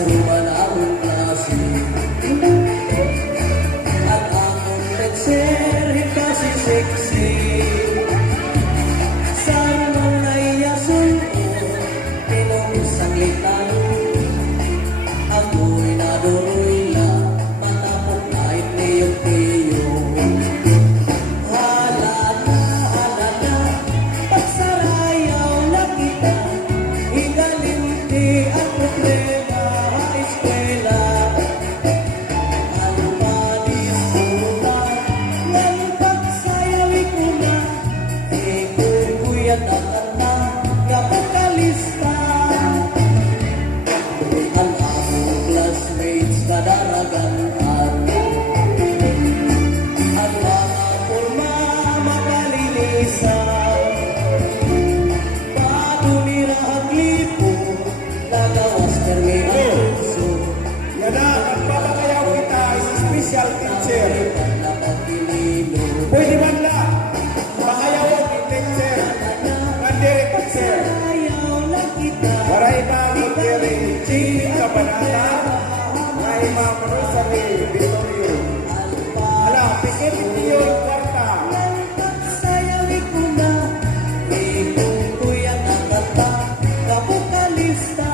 Pasuman akong klase at akong letser kasi sexy. Sarang naiyasun ko pinong saglit lalo. Ako'y naduroy lang matapos kahit niyong-tiyo. Halata pagsarayaw na kita, igalinti ang problema eskwela. Ang padisputa ng pagsayawi ko na ikukuyat ang kanta kapakalista. Ang akong classmates kadaraganhan, ang mga forma makalinisan. Padunirahan lipo nagawas permi ang puso. Yan na, nagpapakayaw kita is special teacher. Nakakilino Pwede man lang, makayawan ni teacher, nandiri teacher. ayaw na kita. Waray na nandiri, Chidi Kabanata, may Ma'am Rosary Vittorio. Hala, pikit itiyo yung kwarta. Pagsayawi ko na ikukuyat ang kanta kapakalista.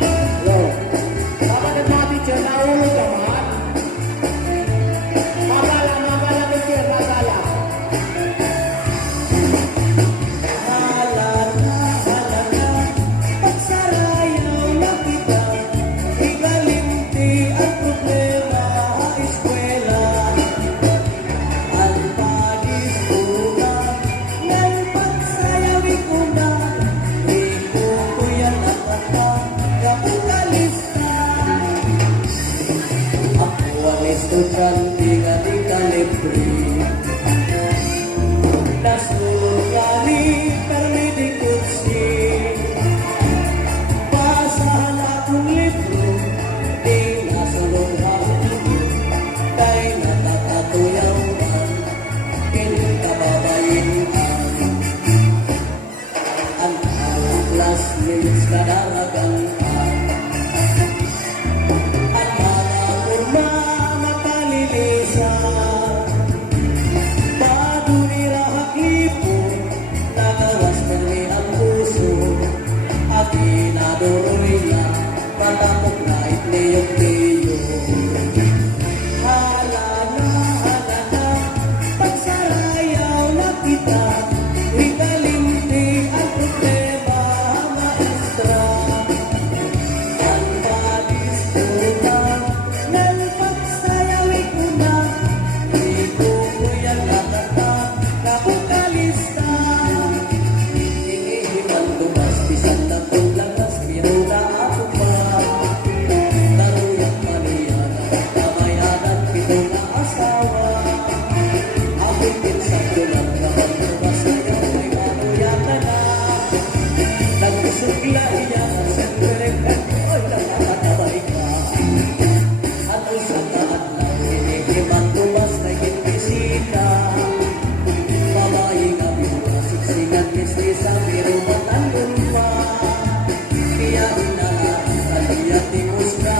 Hello. Baka ng mga teacher, nahulog naman. Magala teacher, magala. Halata pagsarayaw na kita, igalinti ang problema eskwela. Ang padisputa ng pagsayawi ko na ikukuyat ang kanta kapakalista. Ako ang estudyante nga di kalibre, nasulong gani permi di kursi. Basahan akong libro, di nasulong hapon, kay natatatuyawan, kinkababayinan. Ang akong classmates kadaraganhan, at mga kurma makalilisan. Padunirahak lipo nagawas permi ang puso. At inaduroy lang matapok na itliyog-tiyo. Halata pagsarayaw na kita, igalinti ang problema maestra. Ang padisputa ng pagsayawi ko na ikukuyat ang kanta kapakalista. Inihiman tumas bisan na tulagas pero na ako pa. Taruyang kaniyan at kamayanan pitong na asawa. Ako'y pinsang tulang naman tumasayaw ay manuyakan na. Nagusugla iya ang sentren at oy nakatakabay ka. At usang kaan lang inihiman tumas na kinbisita. Babae kami mga siksingan kisisa pero matandun pa. Kaya inaaral kaliya timos ka